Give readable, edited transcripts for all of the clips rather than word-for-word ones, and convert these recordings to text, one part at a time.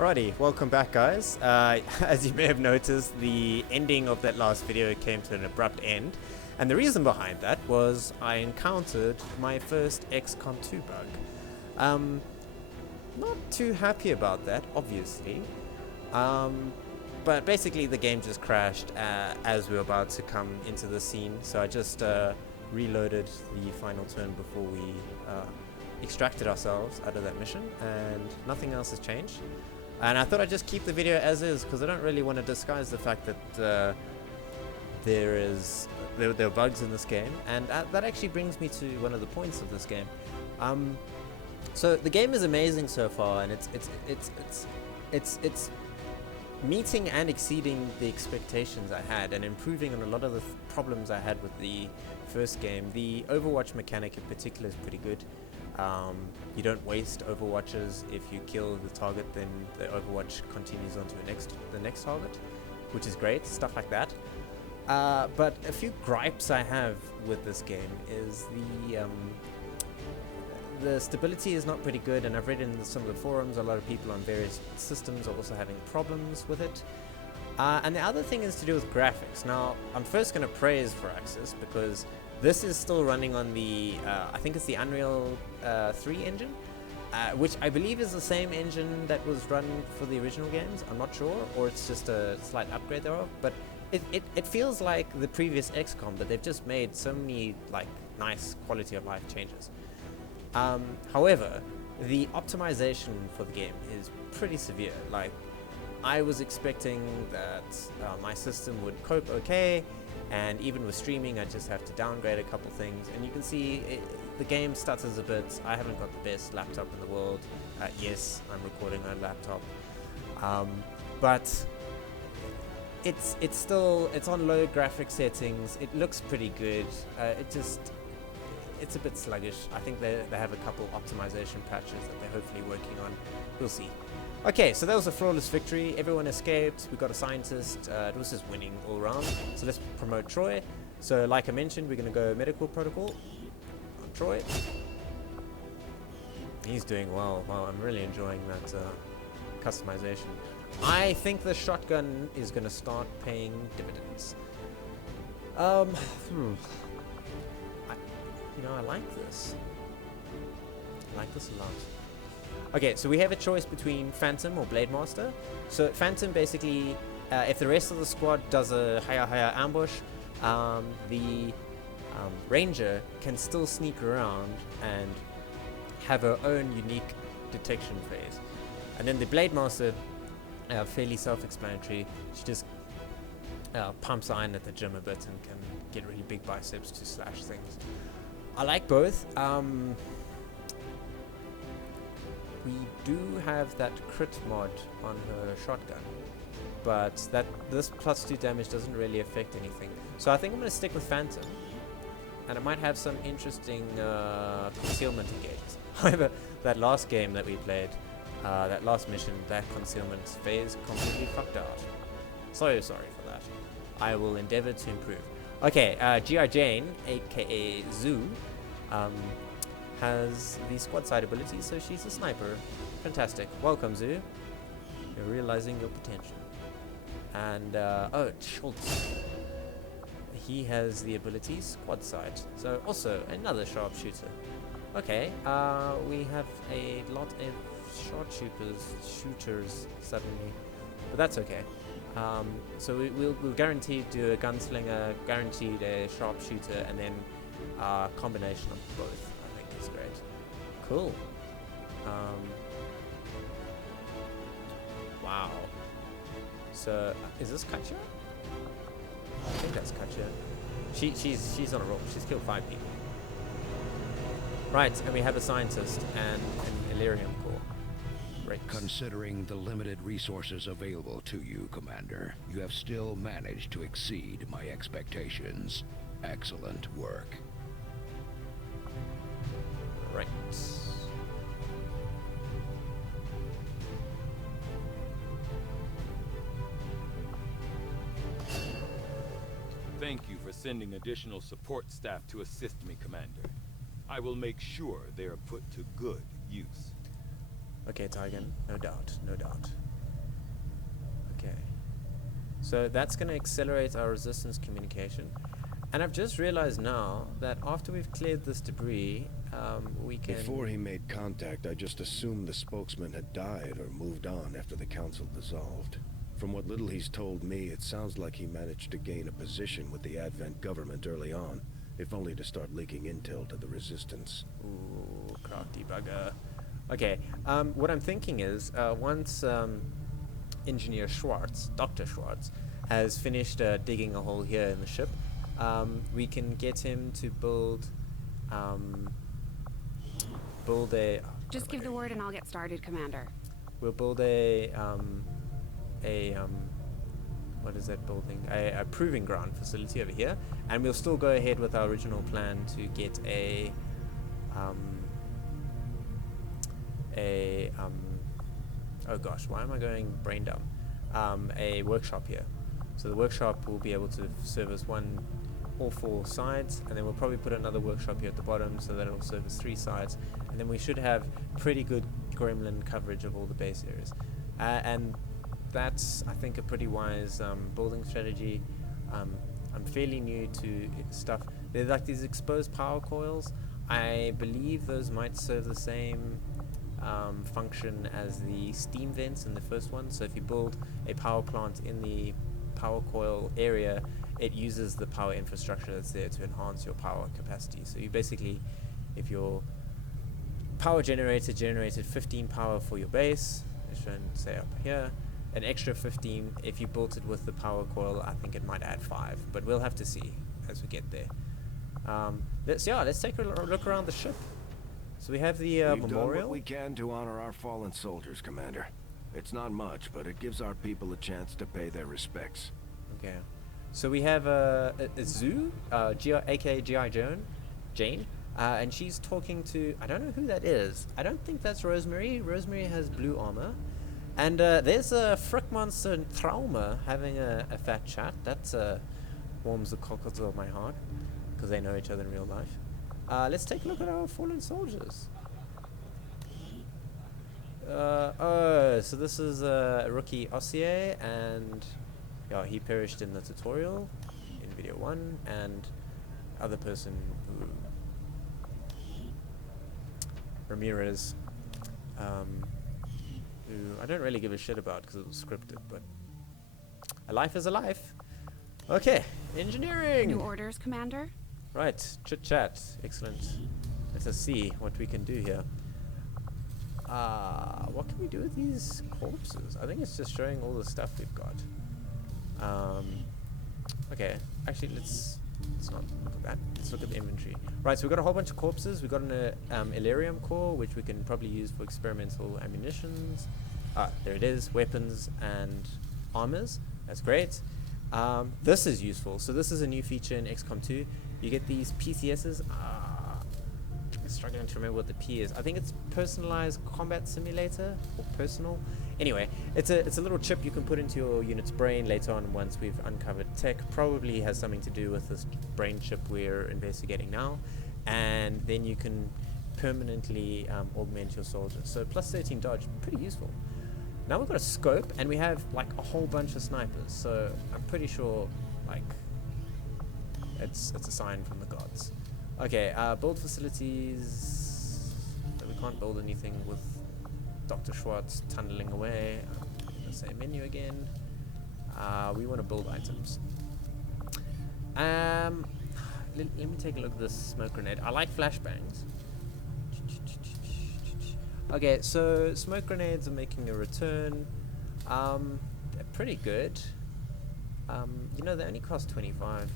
Alrighty, welcome back guys. As you may have noticed, the ending of that last video came to an abrupt end. And the reason behind that was I encountered my first XCOM2 bug. Not too happy about that, obviously. But basically the game just crashed as we were about to come into the scene. So I just reloaded the final turn before we extracted ourselves out of that mission, and nothing else has changed. And I thought I'd just keep the video as is, because I don't really want to disguise the fact that there are bugs in this game, and that actually brings me to one of the points of this game. So the game is amazing so far, and it's meeting and exceeding the expectations I had, and improving on a lot of the problems I had with the first game. The Overwatch mechanic in particular is pretty good. You don't waste Overwatches. If you kill the target, then the Overwatch continues on to the next target, which is great, stuff like that. But a few gripes I have with this game is the stability is not pretty good, and I've read in some of the forums a lot of people on various systems are also having problems with it. And the other thing is to do with graphics. Now, I'm first going to praise Firaxis, because this is still running on the, I think it's the Unreal 3 engine, which I believe is the same engine that was run for the original games. I'm not sure, or it's just a slight upgrade thereof, but it feels like the previous XCOM, but they've just made so many like nice quality of life changes. However, the optimization for the game is pretty severe. Like, I was expecting that my system would cope okay, and even with streaming I just have to downgrade a couple things, and you can see the game stutters a bit. I haven't got the best laptop in the world. Yes, I'm recording on a laptop, but it's on low graphic settings. It looks pretty good. It's a bit sluggish. I think they have a couple optimization patches that they're hopefully working on. We'll see. Okay, so that was a flawless victory. Everyone escaped. We got a scientist. It was just winning all around. So let's promote Troy. So like I mentioned, we're going to go medical protocol on Troy. He's doing well. Wow, I'm really enjoying that customization. I think the shotgun is going to start paying dividends. I like this. I like this a lot. Okay, so we have a choice between Phantom or Blade Master. So Phantom basically, if the rest of the squad does a higher ambush, the Ranger can still sneak around and have her own unique detection phase. And then the Blade Master, fairly self-explanatory. She just pumps iron at the gym a bit and can get really big biceps to slash things. I like both. We do have that crit mod on her shotgun, but this +2 damage doesn't really affect anything. So I think I'm going to stick with Phantom, and it might have some interesting concealment engagements. However, that last game that we played, that last mission, that concealment phase completely fucked out. So sorry for that. I will endeavor to improve. Okay, G.I. Jane, aka Zoo, has the squad side ability, so she's a sniper. Fantastic. Welcome, Zoo. You're realizing your potential. And, oh, Schultz. He has the ability squad side, so also another sharpshooter. Okay, we have a lot of shooters suddenly, but that's okay. So we'll guaranteed do a gunslinger, guaranteed a sharpshooter, and then combination of both. It's great. Cool. Wow. So, is this Katya? I think that's Katya. She's on a roll. She's killed 5 people. Right, and we have a scientist and an Illyrium core. Great. Considering the limited resources available to you, Commander, you have still managed to exceed my expectations. Excellent work. Right. Thank you for sending additional support staff to assist me, Commander. I will make sure they are put to good use. Okay, Tigan, no doubt, no doubt. So that's going to accelerate our resistance communication. And I've just realized now that after we've cleared this debris, we can... Before he made contact, I just assumed the spokesman had died or moved on after the council dissolved. From what little he's told me, it sounds like he managed to gain a position with the Advent government early on, if only to start leaking intel to the Resistance. Ooh, crafty bugger. Okay, what I'm thinking is, once Engineer Schwartz, Dr. Schwartz, has finished digging a hole here in the ship, we can get him to build a... Just give the word and I'll get started, Commander. We'll build what is that building? A proving ground facility over here, and we'll still go ahead with our original plan to get oh gosh, why am I going brain dumb? A workshop here. So the workshop will be able to service all 4 sides, and then we'll probably put another workshop here at the bottom so that it'll service 3 sides, and then we should have pretty good gremlin coverage of all the base areas. And that's, I think, a pretty wise building strategy. I'm fairly new to stuff. They're like these exposed power coils. I believe those might serve the same function as the steam vents in the first one. So if you build a power plant in the power coil area, it uses the power infrastructure that's there to enhance your power capacity. So you basically, if your power generator generated 15 power for your base, it's shown, say, up here, an extra 15, if you built it with the power coil, I think it might add 5, but we'll have to see as we get there. Let's take a look around the ship. So we have the We've done memorial. what we can to honor our fallen soldiers, Commander. It's not much, but it gives our people a chance to pay their respects. Okay. So we have a Zoo, aka G.I. Jane, and she's talking to, I don't know who that is. I don't think that's Rosemary. Rosemary has blue armor. And there's a Frick Monster and Trauma having a fat chat. That warms the cockles of my heart, because they know each other in real life. Let's take a look at our fallen soldiers. So this is rookie Ossier, and yeah, he perished in the tutorial in video 1, and other person who Ramirez, who I don't really give a shit about because it was scripted, but a life is a life. Okay, engineering. New orders, Commander? Right, chit chat, excellent. Let us see what we can do here. What can we do with these corpses? I think it's just showing all the stuff we've got. Okay, actually let's not look at that. Let's look at the inventory. Right, so we've got a whole bunch of corpses. We've got an Illyrium core, which we can probably use for experimental ammunitions. There it is, weapons and armors. That's great. This is useful. So this is a new feature in XCOM2. You get these PCSs. I'm struggling to remember what the P is. I think it's Personalized Combat Simulator, or Personal. Anyway, it's a little chip you can put into your unit's brain later on once we've uncovered tech. Probably has something to do with this brain chip we're investigating now. And then you can permanently augment your soldiers. So plus 13 dodge, pretty useful. Now we've got a scope, and we have like a whole bunch of snipers. So I'm pretty sure like it's a sign from the gods. Okay, build facilities. We can't build anything with Dr. Schwartz tunneling away. I'm gonna say menu again. We want to build items. Let me take a look at this smoke grenade. I like flashbangs. Okay, so smoke grenades are making a return. They're pretty good. You know, they only cost 25.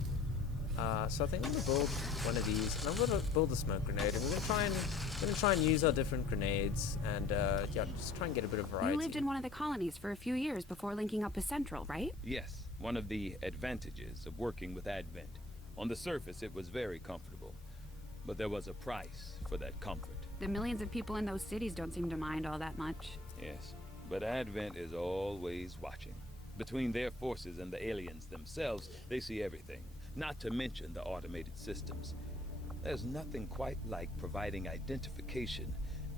So I think I'm gonna build one of these, and I'm gonna build a smoke grenade, and we're gonna try and use our different grenades, and yeah, just try and get a bit of variety. You lived in one of the colonies for a few years before linking up with Central, right? Yes, one of the advantages of working with Advent. On the surface, it was very comfortable, but there was a price for that comfort. The millions of people in those cities don't seem to mind all that much. Yes, but Advent is always watching. Between their forces and the aliens themselves, they see everything, not to mention the automated systems. There's nothing quite like providing identification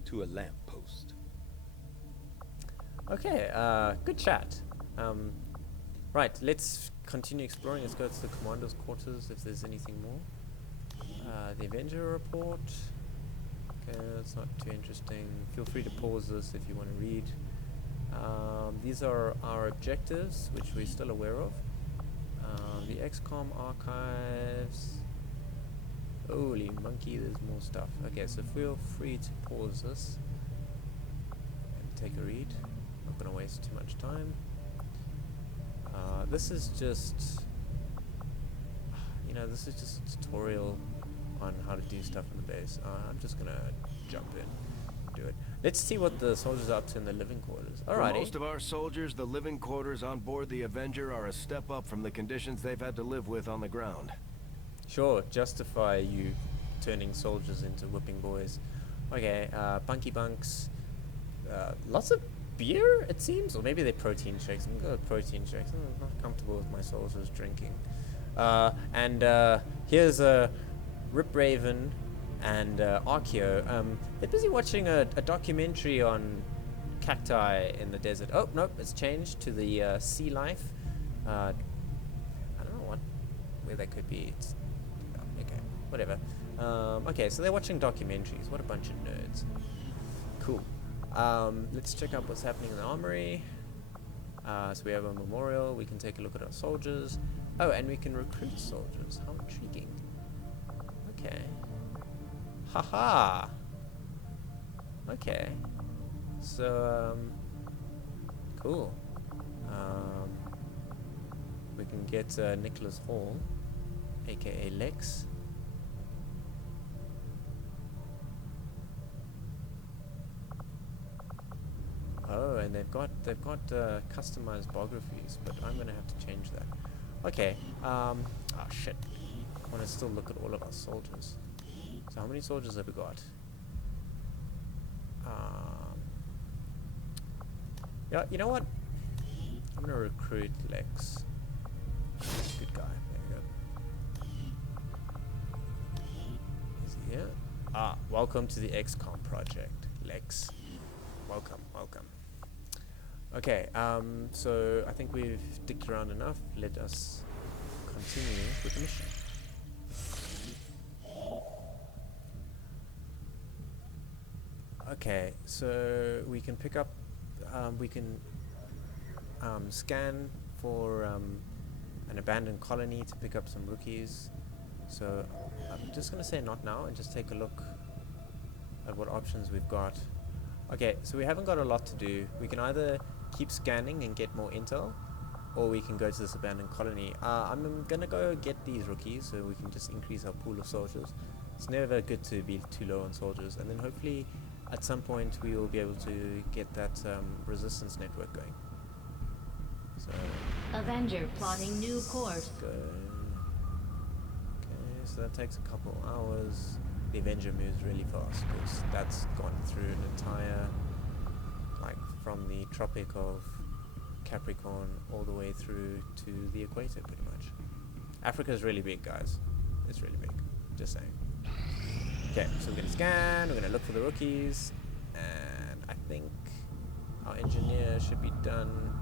to a lamppost. Okay, good chat. Right, let's continue exploring. Let's go to the commander's quarters if there's anything more. The Avenger report. Okay, that's not too interesting. Feel free to pause this if you want to read. These are our objectives, which we're still aware of. The XCOM archives. Holy monkey, there's more stuff. Okay, so feel free to pause this and take a read. Not going to waste too much time. This is just, this is just a tutorial on how to do stuff in the base. I'm just going to jump in, do it. Let's see what the soldiers are up to in the living quarters. For Alrighty. most of our soldiers, the living quarters on board the Avenger are a step up from the conditions they've had to live with on the ground. Sure, justify you turning soldiers into whipping boys. Okay, bunky bunks. Lots of beer, it seems, or maybe they're protein shakes. I'm gonna go with protein shakes. I'm not comfortable with my soldiers drinking. Here's Rip Raven and Archeo. They're busy watching a documentary on cacti in the desert. Oh, nope, it's changed to the sea life. I don't know where that could be. It's, okay, whatever. Okay, so they're watching documentaries. What a bunch of nerds. Cool. Let's check out what's happening in the armory. So we have a memorial. We can take a look at our soldiers. Oh, and we can recruit soldiers. How intriguing. Okay. Haha. Okay. So, cool. We can get Nicholas Hall, aka Lex. Oh, and they've got customized biographies, but I'm gonna have to change that. Okay. Oh shit. I want to still look at all of our soldiers. So how many soldiers have we got? Yeah, you know what? I'm gonna recruit Lex. Good guy. There we go. Is he here? Welcome to the XCOM project, Lex. Welcome. Okay, so I think we've dicked around enough. Let us continue with the mission. Okay, so we can pick up, we can scan for an abandoned colony to pick up some rookies. So I'm just going to say not now and just take a look at what options we've got. Okay, so we haven't got a lot to do. We can either keep scanning and get more intel, or we can go to this abandoned colony. I'm gonna go get these rookies so we can just increase our pool of soldiers. It's never good to be too low on soldiers, and then hopefully at some point we will be able to get that resistance network going. So Avenger plotting new course. go. Okay, so that takes a couple hours. The Avenger moves really fast because that's gone through an entire, like from the Tropic of Capricorn all the way through to the equator pretty much. Africa is really big, guys. It's really big. Just saying. Okay, so we're going to scan, we're going to look for the rookies, and I think our engineer should be done.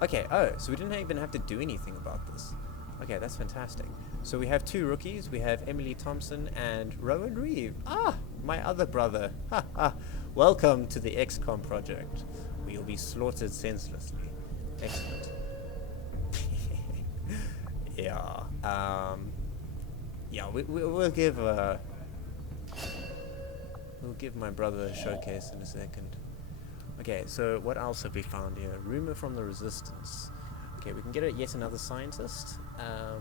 Okay, oh, so we didn't even have to do anything about this. Okay, that's fantastic. So we have two rookies. We have Emily Thompson and Rowan Reeve. Ah, my other brother. Ha ha. Welcome to the XCOM project. We will be slaughtered senselessly. Excellent. Yeah. Yeah. We'll give my brother a showcase in a second. Okay. So what else have we found here? Rumor from the Resistance. Okay, we can get yet another scientist. I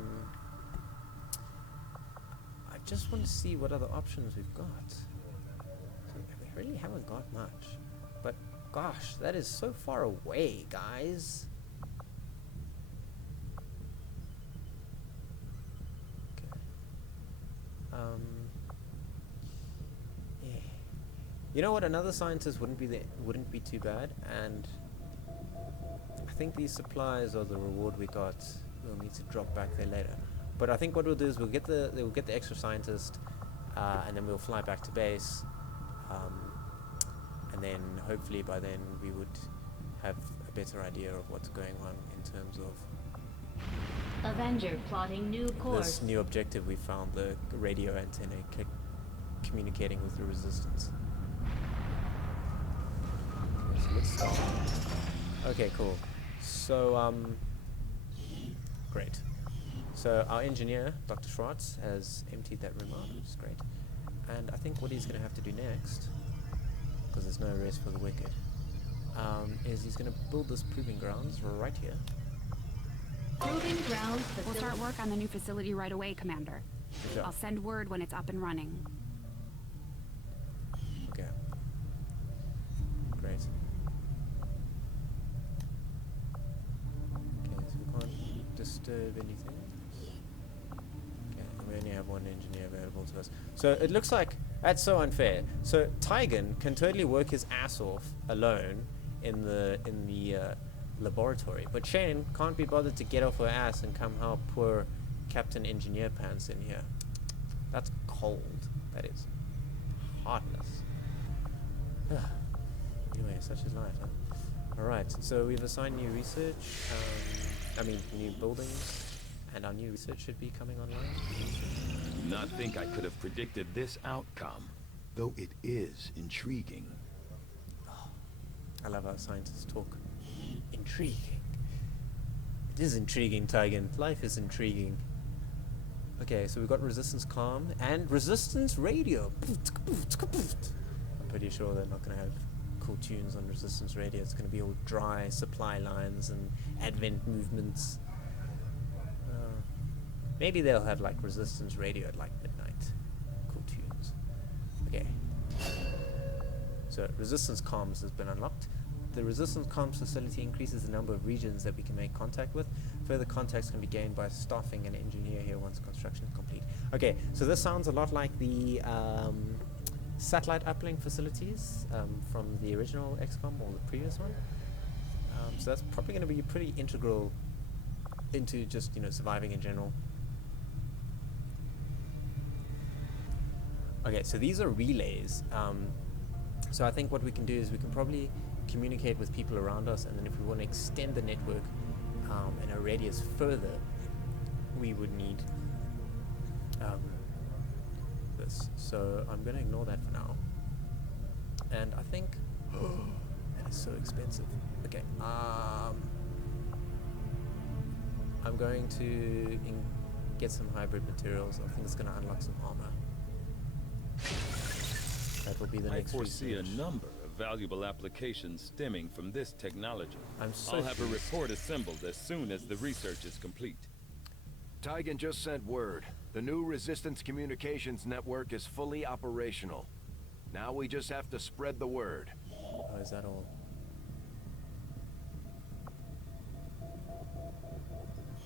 just want to see what other options we've got. So we really haven't got much. But gosh, that is so far away, guys. Okay. Yeah. You know what? Another scientist wouldn't be too bad, and I think these supplies are the reward we got. We'll need to drop back there later. But I think what we'll do is we'll get the extra scientist, and then we'll fly back to base, and then hopefully by then we would have a better idea of what's going on in terms of Avenger plotting new course. this new objective we found, the radio antenna communicating with the resistance. Okay, so let's start. Okay, cool. So, great. So our engineer, Dr. Schwartz, has emptied that room out, which is great. And I think what he's going to have to do next, because there's no rest for the wicked, is he's going to build this proving grounds right here. Proving grounds We'll start work on the new facility right away, Commander. Sure. I'll send word when it's up and running. Okay. Great. Okay, so we can't disturb anything. Okay, and we only have one engineer available to us. So it looks like that's so unfair. So Tygan can totally work his ass off alone in the laboratory, but Shane can't be bothered to get off her ass and come help poor Captain Engineer Pants in here. That's cold. That is hardness. Anyway, such is life, huh? Alright, so we've assigned new research, new buildings, and our new research should be coming online. Not think I could have predicted this outcome, though it is intriguing. I love how scientists talk. Intriguing. It is intriguing, Tygan. Life is intriguing. Okay, so we've got resistance calm and resistance radio. I'm pretty sure they're not going to have cool tunes on resistance radio. It's going to be all dry supply lines and advent movements. Maybe they'll have like resistance radio at like midnight. Cool tunes. Okay. So resistance comms has been unlocked. The resistance comms facility increases the number of regions that we can make contact with. Further contacts can be gained by staffing an engineer here once construction is complete. Okay, so this sounds a lot like the satellite uplink facilities from the original XCOM or the previous one. So that's probably going to be pretty integral into just, surviving in general. Okay, so these are relays. So I think what we can do is we can probably communicate with people around us, and then if we want to extend the network in a radius further, we would need this. So I'm going to ignore that for now. And I think that is so expensive. Okay, I'm going to get some hybrid materials. I think it's going to unlock some armor. That will be the next foresee research. a number of valuable applications stemming from this technology. I'm so I'll have a curious. report assembled as soon as the research is complete. Tygan just sent word. The new Resistance Communications Network is fully operational. Now we just have to spread the word. Oh, is that all?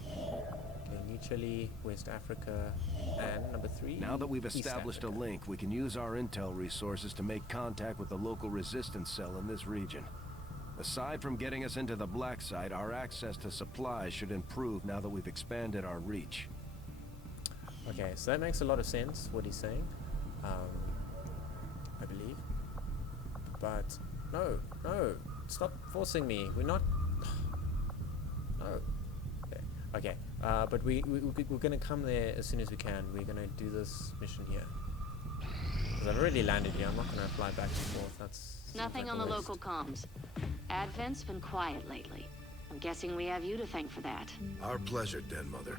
Okay, New Chile, West Africa, and number 3. Now that we've East established a Africa. link, we can use our intel resources to make contact with the local resistance cell in this region. Aside from getting us into the black site, our access to supplies should improve now that we've expanded our reach. Okay, so that makes a lot of sense, what he's saying, I believe. But, no, stop forcing me. We're not... No. Okay, but we're going to come there as soon as we can. We're going to do this mission here. Because I've already landed here. I'm not going to fly back and forth. That's... Nothing like on a the waste. local comms. Advent's been quiet lately. I'm guessing we have you to thank for that. Our pleasure, Den Mother.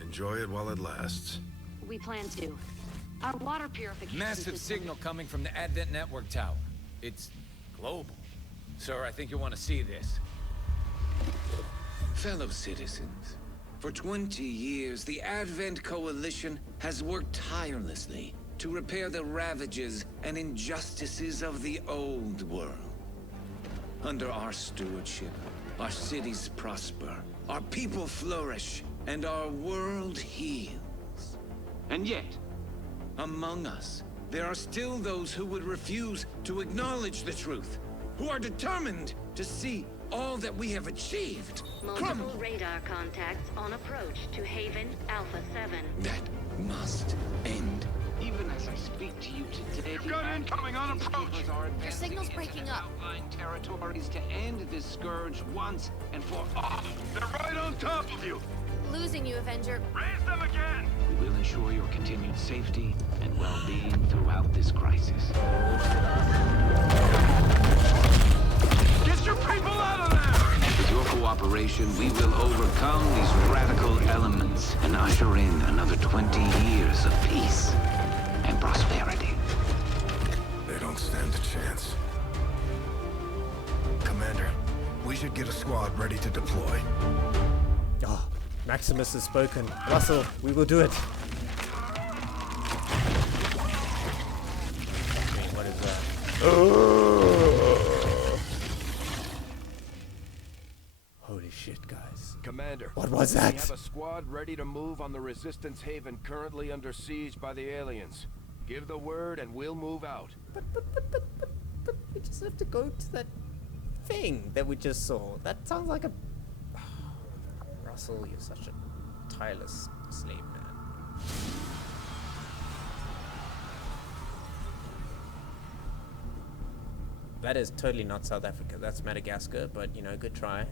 Enjoy it while it lasts. We plan to. Our water purification Massive system- signal coming from the Advent Network Tower. It's global. Sir, I think you want to see this. Fellow citizens, for 20 years, the Advent Coalition has worked tirelessly to repair the ravages and injustices of the old world. Under our stewardship, our cities prosper, our people flourish, and our world heals. And yet, among us, there are still those who would refuse to acknowledge the truth, who are determined to see all that we have achieved Multiple crumble. radar contacts on approach to Haven Alpha 7. That must end. Even as I speak to you today, Gun incoming on approach. Your signal's breaking up. Outlying territories to end this scourge once and for all. They're right on top of you. Losing you, Avenger. Raise them again. We will ensure your continued safety and well-being throughout this crisis. Get your people out of there. With your cooperation, we will overcome these radical elements and usher in another 20 years of peace and prosperity. They don't stand a chance. Commander, we should get a squad ready to deploy. Oh, Maximus has spoken. Russell, we will do it. What is that? Holy shit, guys. Commander. What was We that? have a squad ready to move on the Resistance Haven currently under siege by the aliens. Give the word and we'll move out. But we just have to go to that thing that we just saw. That sounds like a... Russell, you're such a tireless slave man. That is totally not South Africa. That's Madagascar, but you know, good try.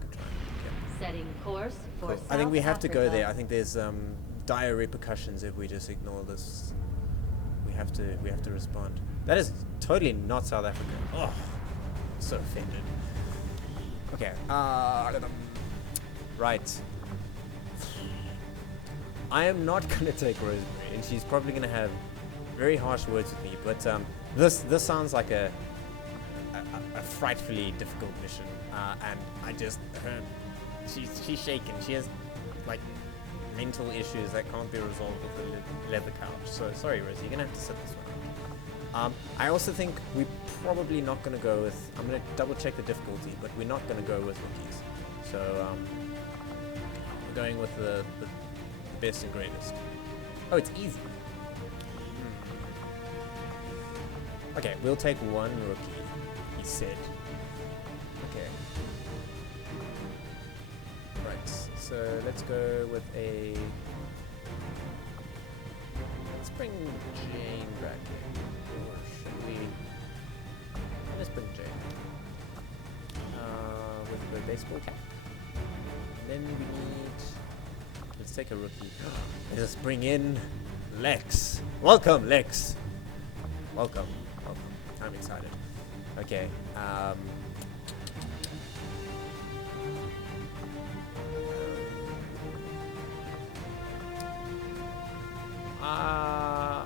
Good try. Yeah. Setting course for Cool. South I think we have to go Africa. there. I think there's dire repercussions if we just ignore this. We have to respond. That is totally not South Africa. Oh, I'm so offended. Okay. Right. I am not gonna take Rosemary, and she's probably gonna have very harsh words with me. But this sounds like a frightfully difficult mission, and I just she's shaken. She has like mental issues that can't be resolved with the leather couch. So sorry, Rosie, you're gonna have to sit this one out. I also think we're probably not gonna go with. I'm gonna double check the difficulty, but we're not gonna go with rookies. So we're going with the best and greatest. Oh, it's easy. Okay, we'll take one rookie, he said. Okay. Right, so let's go with a... Let's bring Jane back in. Or should we... Let's bring Jane. With the baseball cap. And then we need... Let's take a rookie. Let's bring in Lex. Welcome, Lex. Welcome. I'm excited. Okay.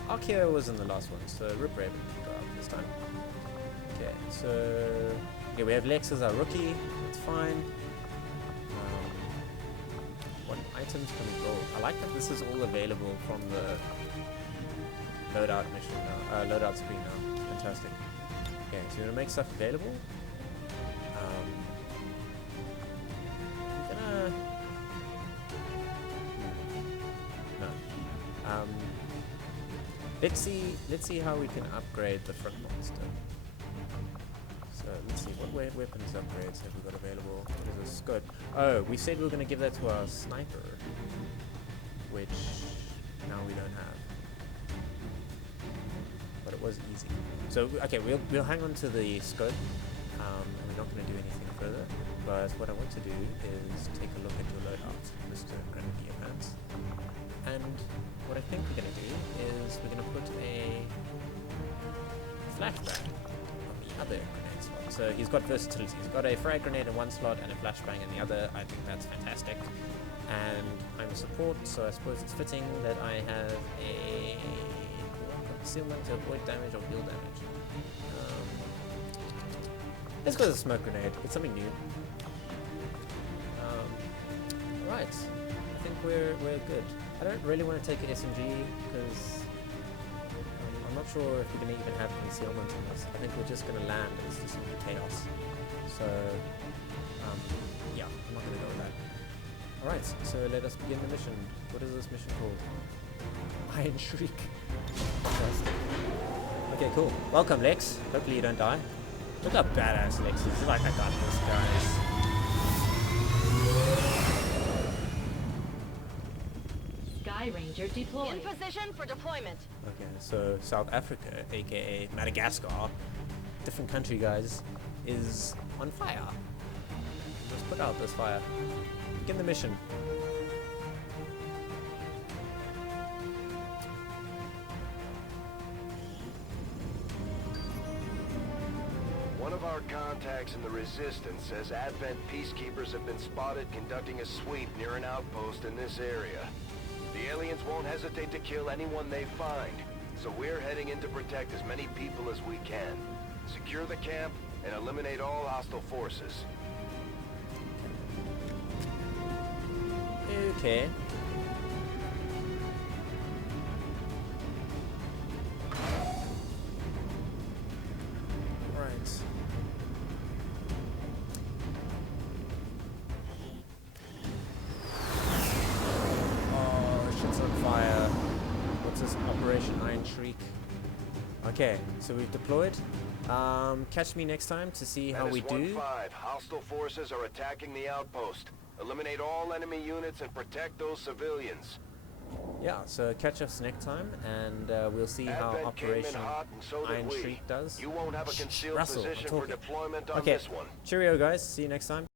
Akio was in the last one, so Rip Raven can go out this time. Okay, so we have Lex as our rookie. That's fine. What items can we roll? I like that this is all available from the loadout mission now. Loadout screen now. Fantastic. Okay, so you're gonna make stuff available. I'm gonna... No. Let's see how we can upgrade the front monster. So let's see, what weapons upgrades have we got available? There's a scope. Oh, we said we were gonna give that to our sniper, which now we don't have. But it was easy. So okay, we'll hang on to the scope. And we're not going to do anything further. But what I want to do is take a look at your loadout, Mr. Grenadier Pants. And what I think we're going to do is we're going to put a flashbang on the other grenade slot. So he's got versatility. He's got a frag grenade in one slot and a flashbang in the other. I think that's fantastic. And I'm a support, so I suppose it's fitting that I have a concealment to avoid damage or heal damage. Let's go with a smoke grenade. It's something new. Right. I think we're good. I don't really want to take an SMG because I'm not sure if we're going to even have concealment in this. I think we're just going to land and it's just going to be chaos. So, yeah, I'm not going to go with that. Alright, so let us begin the mission. What is this mission called? Iron Shriek. Fantastic. Okay, cool. Welcome, Lex. Hopefully you don't die. Look how badass Lex is. He's like, I got this, guys. Sky Sky Ranger deployed. In position for deployment. Okay, so South Africa, aka Madagascar, different country, guys, is on fire. Let's put out this fire. Begin the mission. One of our contacts in the Resistance says Advent peacekeepers have been spotted conducting a sweep near an outpost in this area. The aliens won't hesitate to kill anyone they find, so we're heading in to protect as many people as we can. Secure the camp and eliminate all hostile forces. Okay. Right. Oh, shit's on fire. What's this? Operation Iron Shriek. Okay, so we've deployed. Catch me next time to see how we do. 1-5, hostile forces are attacking the outpost. Eliminate all enemy units and protect those civilians. Yeah, so catch us next time, and we'll see how Advent Operation Iron we. Shriek does. You won't have a concealed Russell, position I'm for talking. deployment on Okay, this one. cheerio guys, see you next time.